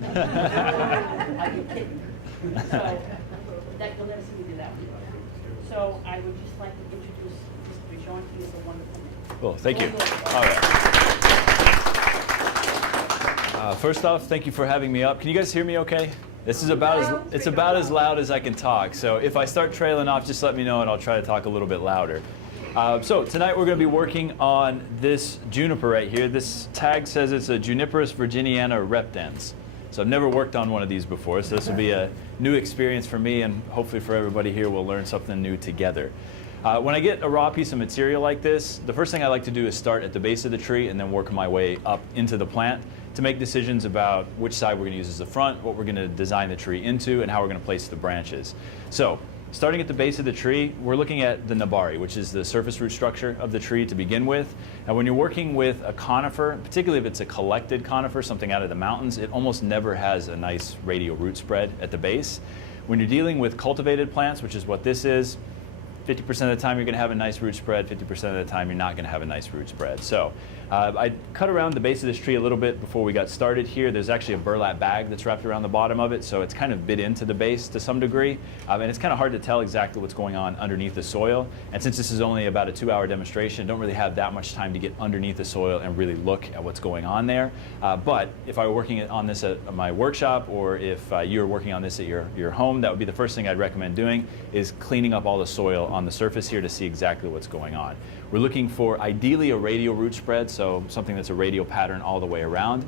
Are you kidding? So, that, you'll never see me do that. So I would just like to introduce Mr. Bjorn. He is a wonderful man. Cool, thank you. All right. First off, thank you for having me up. Can you guys hear me okay? This is about as loud as I can talk. So if I start trailing off, just let me know and I'll try to talk a little bit louder. So tonight we're going to be working on this juniper right here. This tag says it's a Juniperus virginiana reptans. So I've never worked on one of these before, so this will be a new experience for me, and hopefully for everybody here we'll learn something new together. When I get a raw piece of material like this, the first thing I like to do is start at the base of the tree and then work my way up into the plant to make decisions about which side we're going to use as the front, what we're going to design the tree into, and how we're going to place the branches. So, starting at the base of the tree, we're looking at the nabari, which is the surface root structure of the tree to begin with. And when you're working with a conifer, particularly if it's a collected conifer, something out of the mountains, it almost never has a nice radial root spread at the base. When you're dealing with cultivated plants, which is what this is, 50% of the time you're going to have a nice root spread, 50% of the time you're not going to have a nice root spread. So I cut around the base of this tree a little bit before we got started here. There's actually a burlap bag that's wrapped around the bottom of it, so it's kind of bit into the base to some degree. And it's kind of hard to tell exactly what's going on underneath the soil. And since this is only about a 2-hour demonstration, don't really have that much time to get underneath the soil and really look at what's going on there. But if I were working on this at my workshop, or if you're working on this at your home, that would be the first thing I'd recommend doing, is cleaning up all the soil on the surface here to see exactly what's going on. We're looking for ideally a radial root spread, so something that's a radial pattern all the way around.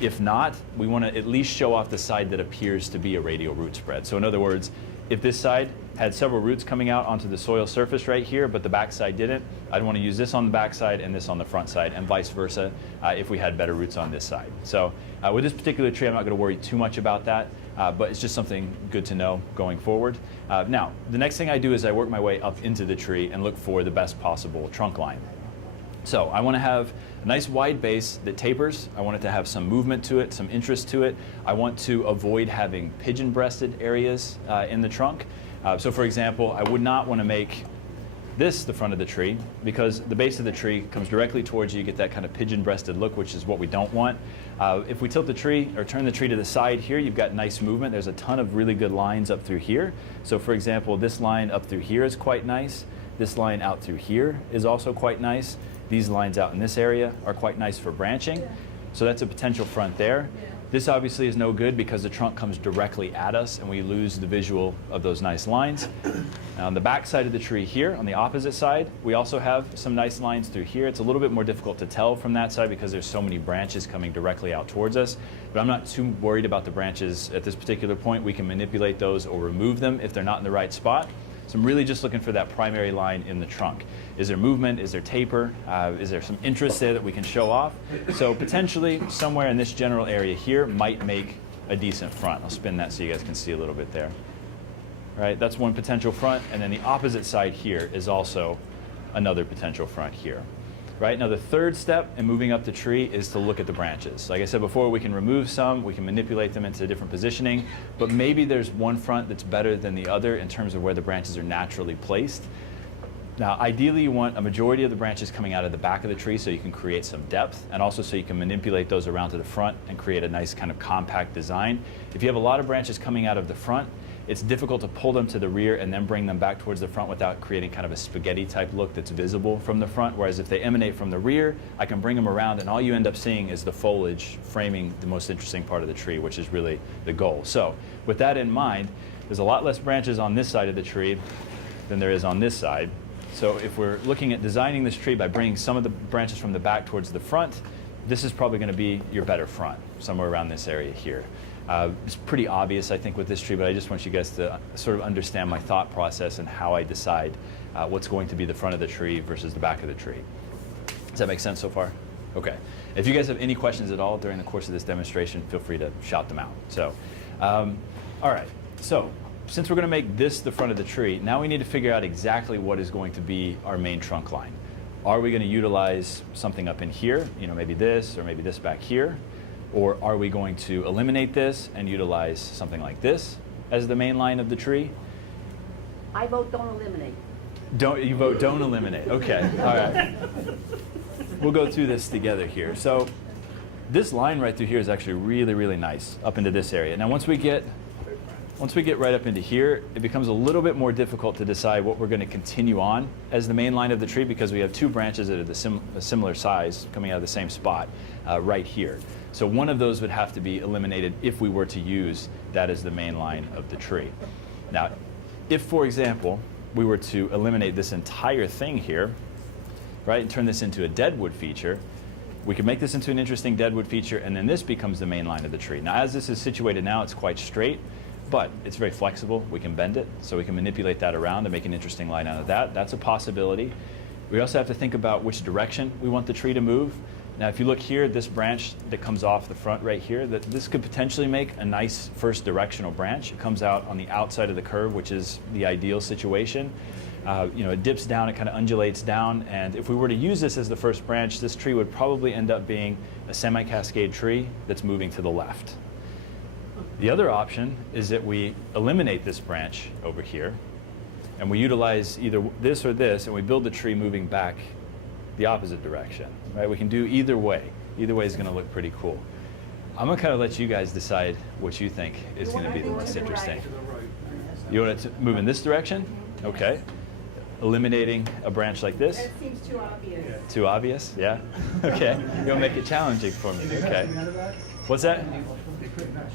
If not, we want to at least show off the side that appears to be a radial root spread. So in other words, if this side had several roots coming out onto the soil surface right here, but the back side didn't, I'd want to use this on the back side and this on the front side, and vice versa if we had better roots on this side. So with this particular tree, I'm not going to worry too much about that. But it's just something good to know going forward. Now, the next thing I do is I work my way up into the tree and look for the best possible trunk line. So I want to have a nice wide base that tapers. I want it to have some movement to it, some interest to it. I want to avoid having pigeon-breasted areas in the trunk. So for example, I would not want to make this the front of the tree, because the base of the tree comes directly towards you. You get that kind of pigeon-breasted look, which is what we don't want. If we tilt the tree or turn the tree to the side here, you've got nice movement. There's a ton of really good lines up through here. So for example, this line up through here is quite nice. This line out through here is also quite nice. These lines out in this area are quite nice for branching. So that's a potential front there. This obviously is no good because the trunk comes directly at us and we lose the visual of those nice lines. Now on the back side of the tree here, on the opposite side, we also have some nice lines through here. It's a little bit more difficult to tell from that side because there's so many branches coming directly out towards us. But I'm not too worried about the branches at this particular point. We can manipulate those or remove them if they're not in the right spot. So I'm really just looking for that primary line in the trunk. Is there movement? Is there taper? Is there some interest there that we can show off? So potentially somewhere in this general area here might make a decent front. I'll spin that so you guys can see a little bit there. All right, that's one potential front, and then the opposite side here is also another potential front here. Right, now the third step in moving up the tree is to look at the branches. Like I said before, we can remove some, we can manipulate them into different positioning, but maybe there's one front that's better than the other in terms of where the branches are naturally placed. Now ideally you want a majority of the branches coming out of the back of the tree so you can create some depth, and also so you can manipulate those around to the front and create a nice kind of compact design. If you have a lot of branches coming out of the front, it's difficult to pull them to the rear and then bring them back towards the front without creating kind of a spaghetti type look that's visible from the front. Whereas if they emanate from the rear, I can bring them around and all you end up seeing is the foliage framing the most interesting part of the tree, which is really the goal. So with that in mind, there's a lot less branches on this side of the tree than there is on this side. So if we're looking at designing this tree by bringing some of the branches from the back towards the front, this is probably going to be your better front, somewhere around this area here. It's pretty obvious, I think, with this tree, but I just want you guys to sort of understand my thought process and how I decide what's going to be the front of the tree versus the back of the tree. Does that make sense so far? Okay. If you guys have any questions at all during the course of this demonstration, feel free to shout them out. So, all right. So, since we're going to make this the front of the tree, now we need to figure out exactly what is going to be our main trunk line. Are we going to utilize something up in here, you know, maybe this or maybe this back here? Or are we going to eliminate this and utilize something like this as the main line of the tree? I vote don't eliminate. You vote don't eliminate. Okay. All right. We'll go through this together here. So this line right through here is actually really, really nice up into this area. Now once we get right up into here, it becomes a little bit more difficult to decide what we're going to continue on as the main line of the tree, because we have two branches that are a similar size coming out of the same spot right here. So one of those would have to be eliminated if we were to use that as the main line of the tree. Now, if, for example, we were to eliminate this entire thing here, right, and turn this into a deadwood feature, we could make this into an interesting deadwood feature, and then this becomes the main line of the tree. Now, as this is situated now, it's quite straight, but it's very flexible. We can bend it, so we can manipulate that around to make an interesting line out of that. That's a possibility. We also have to think about which direction we want the tree to move. Now, if you look here, this branch that comes off the front right here, this could potentially make a nice first directional branch. It comes out on the outside of the curve, which is the ideal situation. It dips down, it kind of undulates down, and if we were to use this as the first branch, this tree would probably end up being a semi-cascade tree that's moving to the left. The other option is that we eliminate this branch over here, and we utilize either this or this, and we build the tree moving back the opposite direction. Right? We can do either way. Either way is going to look pretty cool. I'm going to kind of let you guys decide what you think is going to be the most interesting. You want it to move in this direction? Okay. Eliminating a branch like this? That seems too obvious. Too obvious? Yeah? Okay. You want to make it challenging for me? Okay. What's that?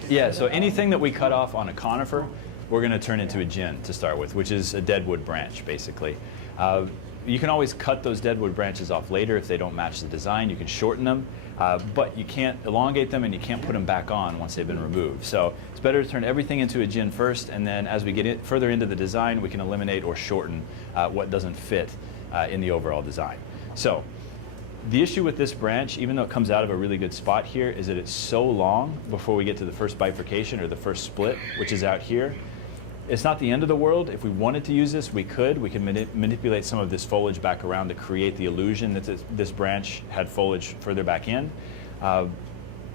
Yeah, so anything that we cut off on a conifer, we're going to turn into a gin to start with, which is a deadwood branch, basically. You can always cut those deadwood branches off later if they don't match the design. You can shorten them, but you can't elongate them and you can't put them back on once they've been removed. So it's better to turn everything into a gin first, and then as we get further into the design, we can eliminate or shorten what doesn't fit in the overall design. So the issue with this branch, even though it comes out of a really good spot here, is that it's so long before we get to the first bifurcation or the first split, which is out here. It's not the end of the world. If we wanted to use this, we could. We can manipulate some of this foliage back around to create the illusion that this branch had foliage further back in.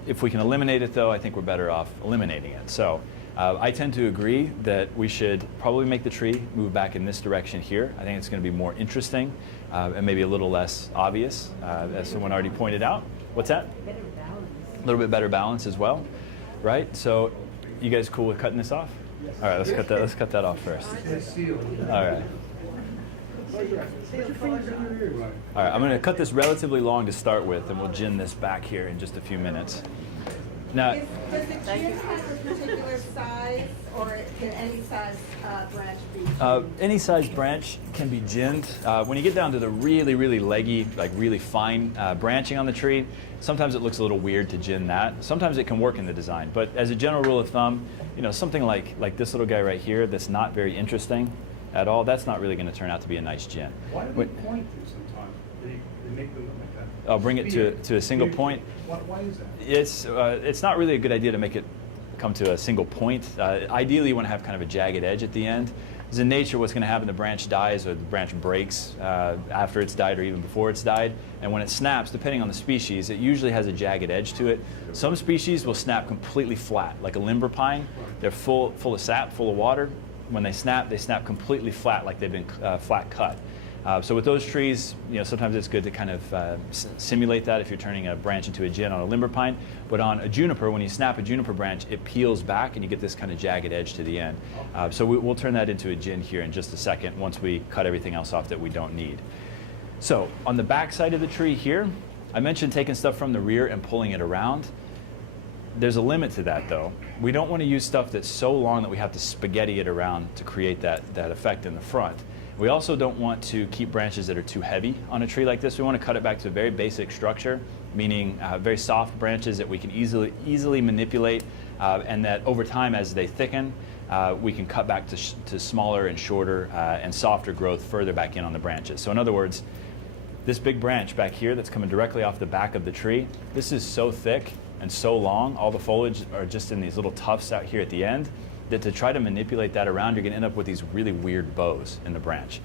If we can eliminate it, though, I think we're better off eliminating it. So I tend to agree that we should probably make the tree move back in this direction here. I think it's going to be more interesting and maybe a little less obvious, as someone already pointed out. What's that? A little bit better balance as well, right? So you guys cool with cutting this off? All right, let's cut that off first. All right. All right, I'm going to cut this relatively long to start with, and we'll gin this back here in just a few minutes. Now, Does the gin have a particular size, or can any size branch be ginned? any size branch can be ginned. When you get down to the really, really leggy, like really fine branching on the tree, sometimes it looks a little weird to gin that. Sometimes it can work in the design, but as a general rule of thumb, something like this little guy right here that's not very interesting at all, that's not really going to turn out to be a nice gin. Why do they point to sometimes? They make them like that. I'll bring it to a single point. Why is that? It's not really a good idea to make it come to a single point. Ideally, you want to have kind of a jagged edge at the end. Because in nature, what's going to happen, the branch dies or the branch breaks after it's died or even before it's died. And when it snaps, depending on the species, it usually has a jagged edge to it. Some species will snap completely flat, like a limber pine. They're full of sap, full of water. When they snap completely flat, like they've been flat cut. So with those trees, sometimes it's good to kind of simulate that if you're turning a branch into a gin on a limber pine. But on a juniper, when you snap a juniper branch, it peels back and you get this kind of jagged edge to the end. So we'll turn that into a gin here in just a second once we cut everything else off that we don't need. So on the back side of the tree here, I mentioned taking stuff from the rear and pulling it around. There's a limit to that, though. We don't want to use stuff that's so long that we have to spaghetti it around to create that effect in the front. We also don't want to keep branches that are too heavy on a tree like this. We want to cut it back to a very basic structure, meaning very soft branches that we can easily manipulate, and that over time, as they thicken, we can cut back to smaller and shorter and softer growth further back in on the branches. So in other words, this big branch back here that's coming directly off the back of the tree, this is so thick and so long, all the foliage are just in these little tufts out here at the end, that to try to manipulate that around, you're going to end up with these really weird bows in the branch.